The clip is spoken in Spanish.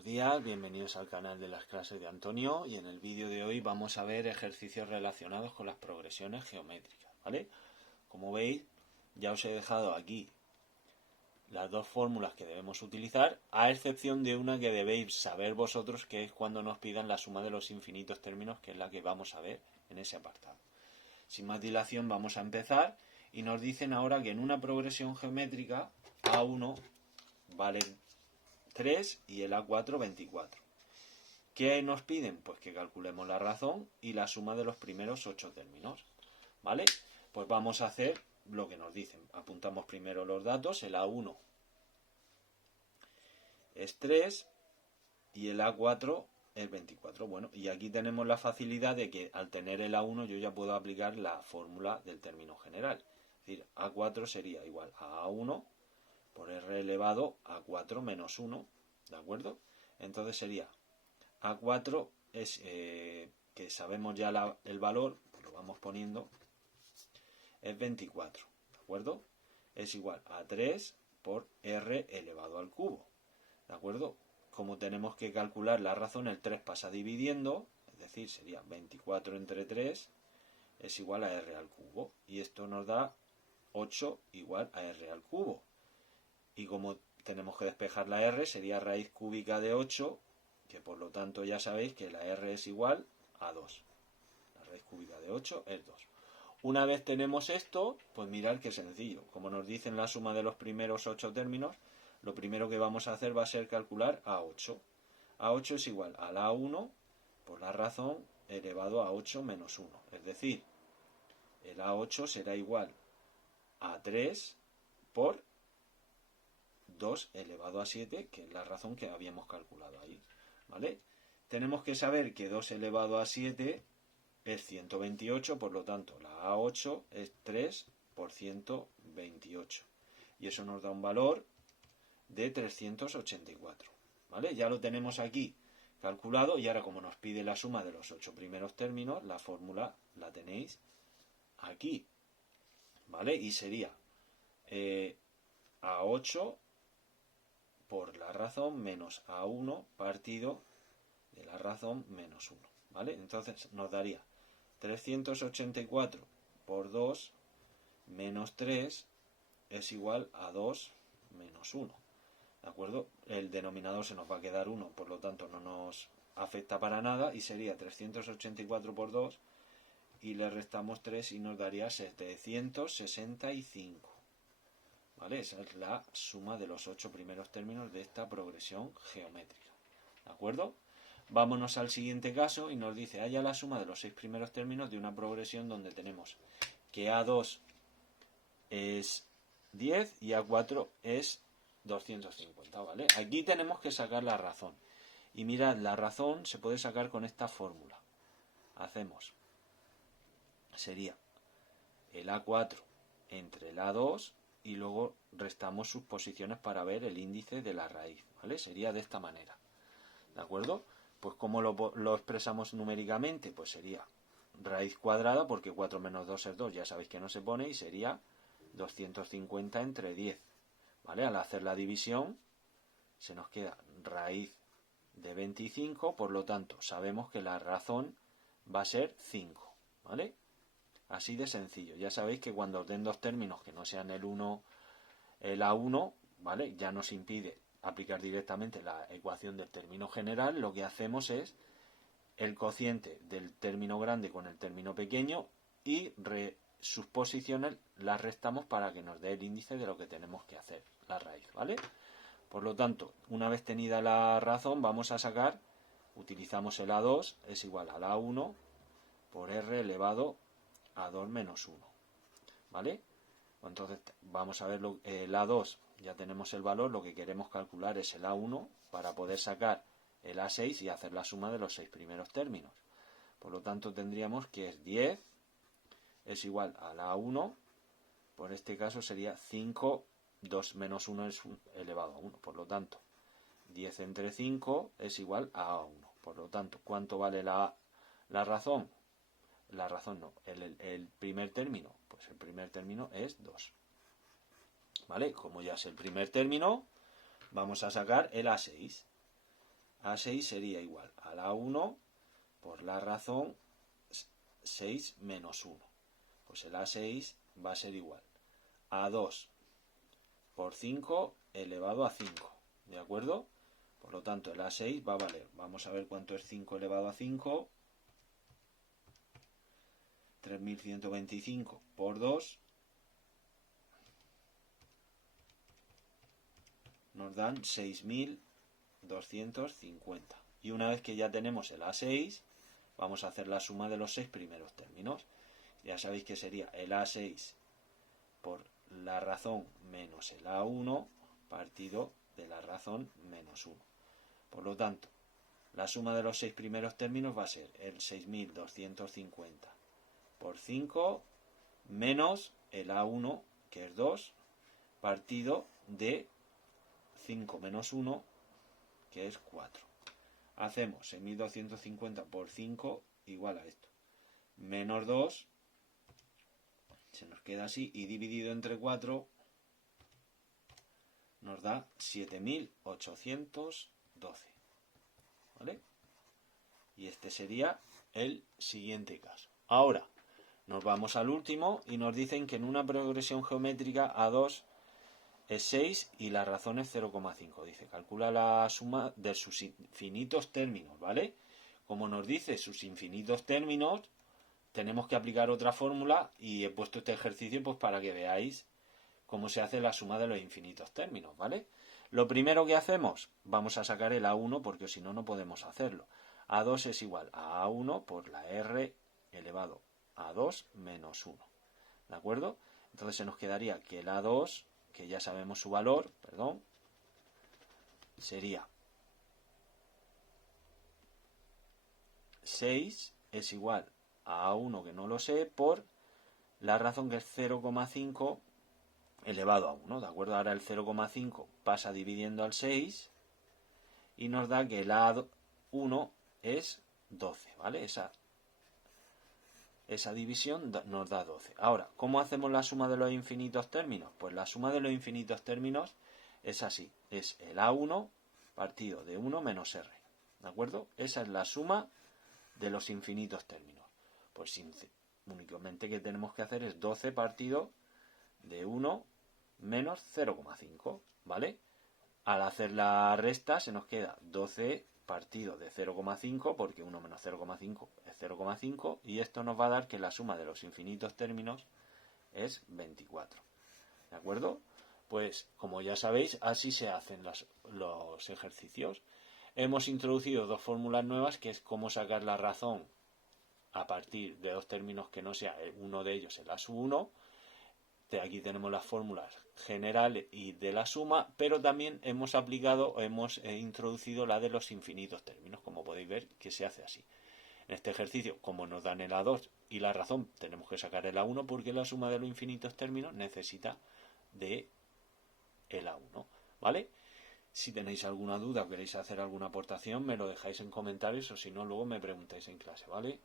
Buenos días, bienvenidos al canal de las clases de Antonio y en el vídeo de hoy vamos a ver ejercicios relacionados con las progresiones geométricas, ¿vale? Como veis, ya os he dejado aquí las dos fórmulas que debemos utilizar, a excepción de una que debéis saber vosotros, que es cuando nos pidan la suma de los infinitos términos, que es la que vamos a ver en ese apartado. Sin más dilación vamos a empezar y nos dicen ahora que en una progresión geométrica A1 vale 3 y el A4 24. ¿Qué nos piden? Pues que calculemos la razón y la suma de los primeros 8 términos, ¿vale? Pues vamos a hacer lo que nos dicen. Apuntamos primero los datos. El A1 es 3 y el A4 es 24. Bueno, y aquí tenemos la facilidad de que al tener el A1 yo ya puedo aplicar la fórmula del término general. Es decir, A4 sería igual a A1 por R elevado a 4 menos 1, ¿de acuerdo? Entonces sería A4 es, que sabemos ya el valor, pues lo vamos poniendo, es 24, ¿de acuerdo? Es igual a 3 por R elevado al cubo, ¿de acuerdo? Como tenemos que calcular la razón, el 3 pasa dividiendo, es decir, sería 24 entre 3 es igual a R al cubo, y esto nos da 8 igual a R al cubo. Y como tenemos que despejar la R, sería raíz cúbica de 8, que por lo tanto ya sabéis que la R es igual a 2. La raíz cúbica de 8 es 2. Una vez tenemos esto, pues mirad qué sencillo. Como nos dicen la suma de los primeros 8 términos, lo primero que vamos a hacer va a ser calcular A8. A8 es igual a la A1 por la razón elevado a 8 menos 1. Es decir, el A8 será igual a 3 por 2 elevado a 7, que es la razón que habíamos calculado ahí, ¿vale? Tenemos que saber que 2 elevado a 7 es 128, por lo tanto la A8 es 3 por 128. Y eso nos da un valor de 384, ¿vale? Ya lo tenemos aquí calculado y ahora como nos pide la suma de los 8 primeros términos, la fórmula la tenéis aquí, ¿vale? Y sería A8 por la razón menos A1 partido de la razón menos 1, ¿vale? Entonces nos daría 384 por 2 menos 3 es igual a 2 menos 1, ¿de acuerdo? El denominador se nos va a quedar 1, por lo tanto no nos afecta para nada y sería 384 por 2 y le restamos 3 y nos daría 765. ¿Vale? Esa es la suma de los 8 primeros términos de esta progresión geométrica. ¿De acuerdo? Vámonos al siguiente caso y nos dice, halla la suma de los 6 primeros términos de una progresión donde tenemos que A2 es 10 y A4 es 250, ¿vale? Aquí tenemos que sacar la razón. Y mirad, la razón se puede sacar con esta fórmula. Hacemos, sería el A4 entre el A2 y luego restamos sus posiciones para ver el índice de la raíz, ¿vale? Sería de esta manera, ¿de acuerdo? Pues ¿cómo lo expresamos numéricamente? Pues sería raíz cuadrada, porque 4 menos 2 es 2, ya sabéis que no se pone, y sería 250 entre 10, ¿vale? Al hacer la división se nos queda raíz de 25, por lo tanto sabemos que la razón va a ser 5, ¿vale? Así de sencillo. Ya sabéis que cuando os den dos términos que no sean el A1, ¿vale? Ya nos impide aplicar directamente la ecuación del término general. Lo que hacemos es el cociente del término grande con el término pequeño y sus posiciones las restamos para que nos dé el índice de lo que tenemos que hacer, la raíz, ¿vale? Por lo tanto, una vez tenida la razón, vamos a sacar, utilizamos el A2, es igual al A1 por R elevado a 2 menos 1, ¿vale? Entonces vamos a ver el A2, ya tenemos el valor, lo que queremos calcular es el A1 para poder sacar el A6 y hacer la suma de los 6 primeros términos. Por lo tanto tendríamos que es 10 es igual al A1, por este caso sería 5, 2 menos 1 es elevado a 1, por lo tanto 10 entre 5 es igual a A1. Por lo tanto, ¿cuánto vale la razón? La razón no, el primer término, pues el primer término es 2, ¿vale? Como ya es el primer término, vamos a sacar el A6, A6 sería igual a la 1 por la razón 6 menos 1. Pues el A6 va a ser igual a 2 por 5 elevado a 5. ¿De acuerdo? Por lo tanto, el A6 va a valer. Vamos a ver cuánto es 5 elevado a 5. 3125 por 2 nos dan 6250. Y una vez que ya tenemos el A6, vamos a hacer la suma de los 6 primeros términos. Ya sabéis que sería el A6 por la razón menos el A1 partido de la razón menos 1. Por lo tanto, la suma de los 6 primeros términos va a ser el 6250 por 5 menos el A1, que es 2, partido de 5 menos 1, que es 4. Hacemos 6250 por 5 igual a esto. Menos 2, se nos queda así, y dividido entre 4 nos da 7812. ¿Vale? Y este sería el siguiente caso. Ahora, nos vamos al último y nos dicen que en una progresión geométrica A2 es 6 y la razón es 0,5. Dice, calcula la suma de sus infinitos términos, ¿vale? Como nos dice sus infinitos términos, tenemos que aplicar otra fórmula y he puesto este ejercicio pues para que veáis cómo se hace la suma de los infinitos términos, ¿vale? Lo primero que hacemos, vamos a sacar el A1 porque si no, no podemos hacerlo. A2 es igual a A1 por la R elevado a 2 menos 1. ¿De acuerdo? Entonces se nos quedaría que el A2, que ya sabemos su valor, sería 6 es igual a A1, que no lo sé, por la razón que es 0,5 elevado a 1, ¿de acuerdo? Ahora el 0,5 pasa dividiendo al 6 y nos da que el A1 es 12, ¿vale? Esa división nos da 12. Ahora, ¿cómo hacemos la suma de los infinitos términos? Pues la suma de los infinitos términos es así. Es el A1 partido de 1 menos R. ¿De acuerdo? Esa es la suma de los infinitos términos. Pues únicamente que tenemos que hacer es 12 partido de 1 menos 0,5. ¿Vale? Al hacer la resta se nos queda 12 partido de 0,5, porque 1 menos 0,5 es 0,5, y esto nos va a dar que la suma de los infinitos términos es 24. ¿De acuerdo? Pues, como ya sabéis, así se hacen los ejercicios. Hemos introducido dos fórmulas nuevas, que es cómo sacar la razón a partir de dos términos que no sea uno de ellos el A1. De aquí tenemos las fórmulas general y de la suma, pero también hemos introducido la de los infinitos términos, como podéis ver que se hace así. En este ejercicio, como nos dan el A2 y la razón, tenemos que sacar el A1 porque la suma de los infinitos términos necesita de el A1, ¿vale? Si tenéis alguna duda o queréis hacer alguna aportación, me lo dejáis en comentarios, o si no, luego me preguntáis en clase, ¿vale?